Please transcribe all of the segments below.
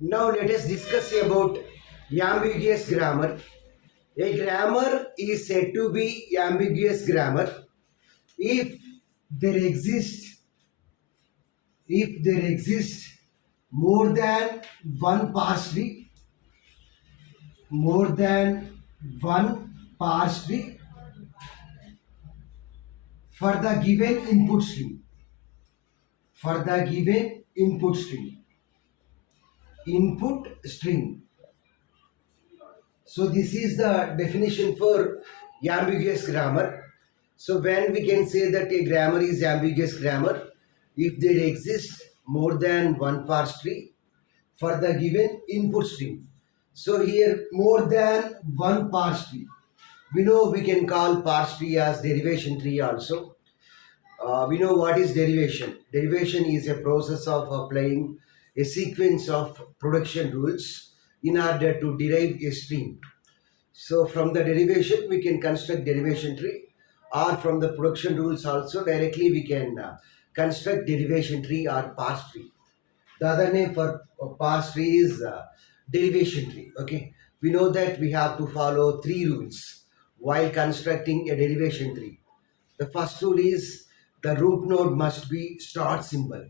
Now let us discuss about ambiguous grammar. A grammar is said to be ambiguous grammar if there exists more than one parse tree, more than one parse tree for the given input string, for the given input string. So this is the definition for ambiguous grammar. So when we can say that a grammar is ambiguous grammar, if there exists more than one parse tree for the given input string. So here more than one parse tree. We know we can call parse tree as derivation tree also. We know what is derivation. Derivation is a process of applying a sequence of production rules in order to derive a stream. So from the derivation, we can construct derivation tree, or from the production rules also directly we can construct derivation tree or parse tree. The other name for parse tree is derivation tree. Okay, we know that we have to follow three rules while constructing a derivation tree. The first rule is the root node must be start symbol.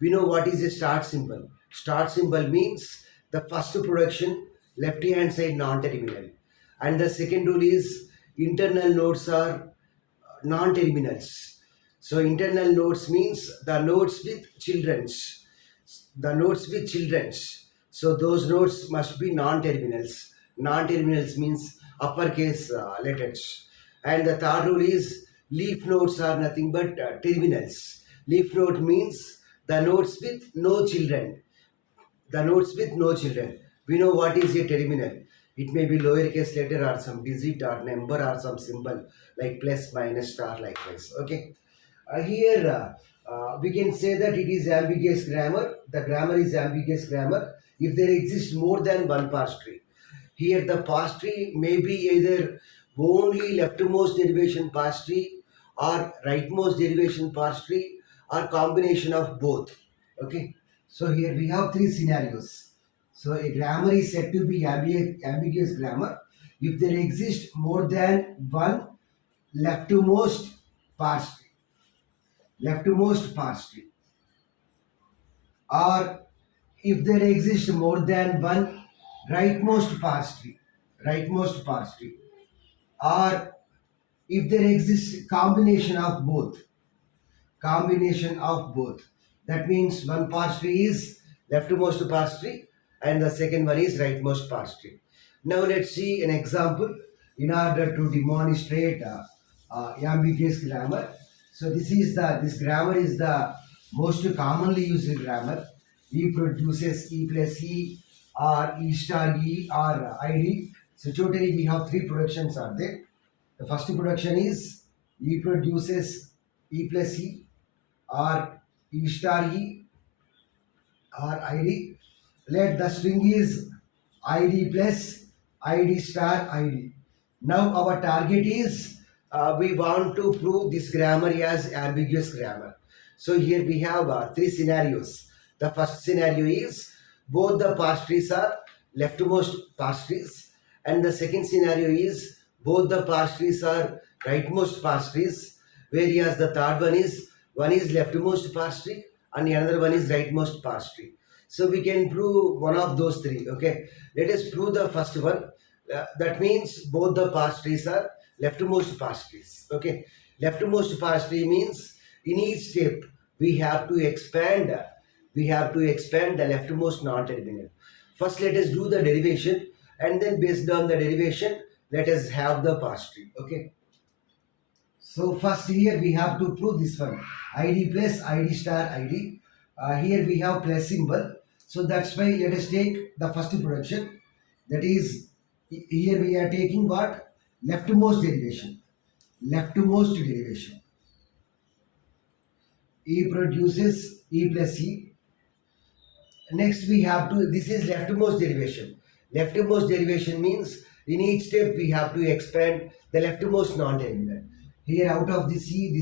We know what is a start symbol. Start symbol means the first production left hand side non-terminal, and the second rule is internal nodes are non-terminals. So internal nodes means the nodes with children's, so those nodes must be non-terminals. Non-terminals means uppercase letters. And the third rule is leaf nodes are nothing but terminals. Leaf node means the nodes with no children. We know what is a terminal. It may be lowercase letter or some digit or number or some symbol like plus, minus, star, likewise. Okay. Here we can say that it is ambiguous grammar. The grammar is ambiguous grammar if there exists more than one parse tree. Here the parse tree may be either only leftmost derivation parse tree or rightmost derivation parse tree or combination of both. Okay. So here we have three scenarios. So a grammar is said to be ambiguous grammar if there exists more than one leftmost parse tree, or if there exists more than one rightmost parse tree, or if there exists combination of both. That means one parse tree is leftmost parse tree and the second one is rightmost parse tree. Now let's see an example in order to demonstrate ambiguous grammar. So this grammar is the most commonly used grammar. E produces E plus E or E star E or ID. So totally we have three productions are there. The first production is E produces E plus E or E star E or ID. Let the string is ID plus ID star ID. Now our target is we want to prove this grammar as ambiguous grammar. So here we have three scenarios. The first scenario is both the parse trees are leftmost parse trees, and the second scenario is both the parse trees are rightmost parse trees, whereas the third one is leftmost parse tree and the another one is rightmost parse tree. So we can prove one of those three. Okay, let us prove the first one. That means both the parse trees are leftmost parse trees. Okay, leftmost parse tree means in each step we have to expand the leftmost non-terminal. First let us do the derivation, and then based on the derivation let us have the parse tree. Okay, so first here we have to prove this one, ID plus ID star ID. Here we have plus symbol, so that's why let us take the first production. That is, here we are taking what? Leftmost derivation. E produces E plus E. Next we have to, this is leftmost derivation. Leftmost derivation means in each step we have to expand the leftmost non-terminal. Here out of this E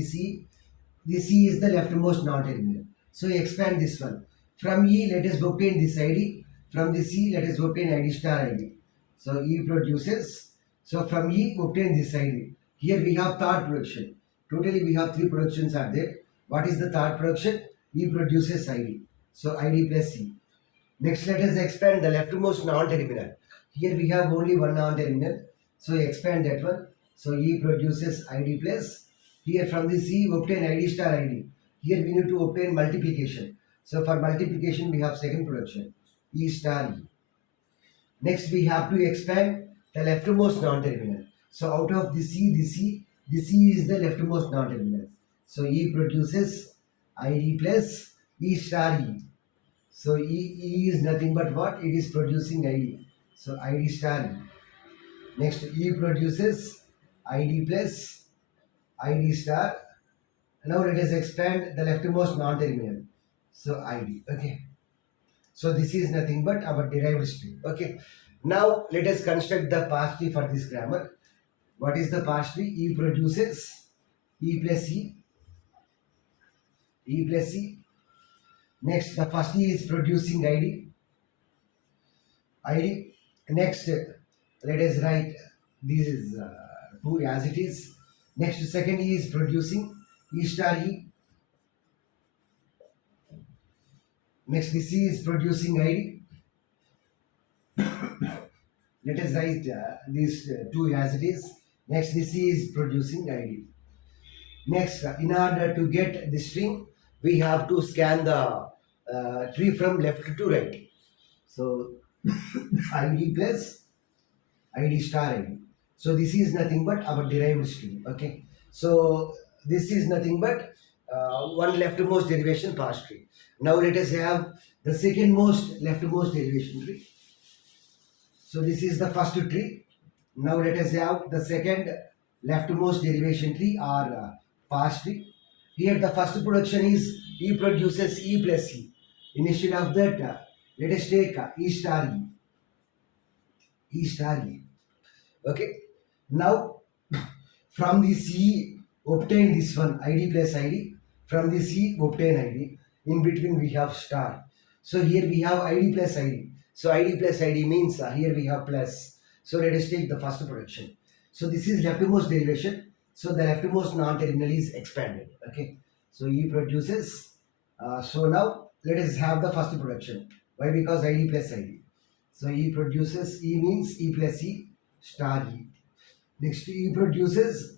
is the leftmost non-terminal. So expand this one. From E let us obtain this ID. From this E, let us obtain ID star ID. So E produces. So from E, obtain this ID. Here we have third production. Totally we have three productions are there. What is the third production? E produces ID. So ID plus E. Next, let us expand the leftmost non-terminal. Here we have only one non-terminal. So expand that one. So E produces ID plus. Here from this E, obtain ID star ID. Here we need to obtain multiplication. So for multiplication, we have second production. E star E. Next, we have to expand the leftmost non-terminal. So out of this E, this E is the leftmost non-terminal. So E produces ID plus E star E. So E is nothing but what? It is producing ID. So ID star E. Next, E produces ID plus ID star. Now let us expand the leftmost non-terminal. So ID. Okay. So this is nothing but our derived string. Okay. Now let us construct the parse tree for this grammar. What is the parse tree? E produces E plus E. E plus E. Next, the first E is producing ID. ID. Next, let us write this is 2 as it is. Next, second E is producing E star E. Next, this E is producing ID. Let us write these 2 as it is. Next, this E is producing ID. Next, in order to get the string, we have to scan the tree from left to right. So, ID plus ID star ID. So, this is nothing but our derived string. Okay. So, this is nothing but one leftmost derivation parse tree. Now, let us have the second most leftmost derivation tree. So, this is the first tree. Now, let us have the second leftmost derivation tree or parse tree. Here, the first production is E produces E plus E. Instead of that, let us take E star E. E star E. Okay. Now, from this E, obtain this one ID plus ID. From this E, obtain ID. In between, we have star. So here we have ID plus ID. So ID plus ID means here we have plus. So let us take the first production. So this is leftmost derivation. So the leftmost non-terminal is expanded. Okay. So E produces. So now let us have the first production. Why? Because ID plus ID. So E produces. E means E plus E star E. Next E produces.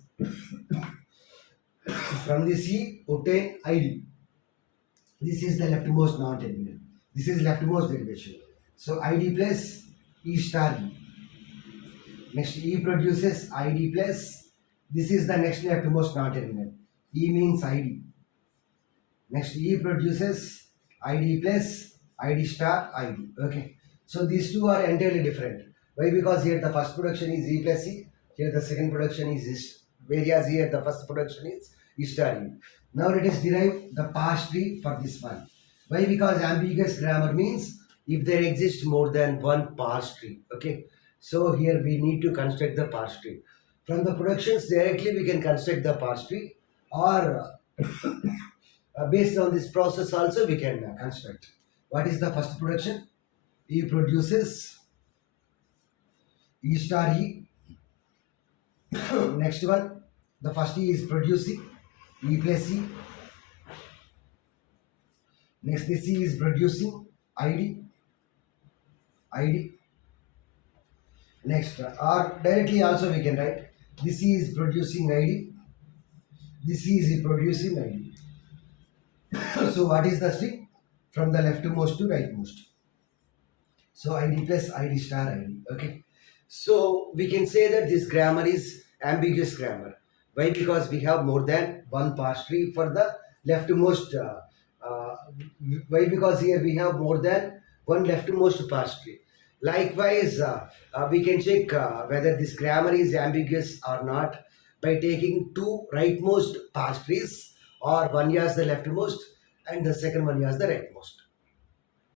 From this E obtain ID. This is the leftmost non-terminal. This is leftmost derivation. So ID plus E star E. Next E produces ID plus. This is the next leftmost non-terminal. E means ID. Next E produces ID plus ID star ID. Okay. So these two are entirely different. Why? Because here the first production is E plus E. Here the second production is E. Whereas here the first production is E star E. Now let us derive the parse tree for this one. Why? Because ambiguous grammar means if there exists more than one parse tree. Okay. So here we need to construct the parse tree. From the productions directly we can construct the parse tree, or based on this process also we can construct. What is the first production? E produces E star E. Next one, the first E is producing E plus E. Next this E is producing ID. ID. Next, or directly also we can write this E is producing ID. This E is producing ID. So what is the string? From the leftmost to rightmost. So ID plus ID star ID. Okay. So we can say that this grammar is ambiguous grammar. Why? Because we have more than one parse tree for the leftmost. Why? Because here we have more than one leftmost parse tree. Likewise, we can check whether this grammar is ambiguous or not by taking two rightmost parse trees, or one as the leftmost and the second one as the rightmost.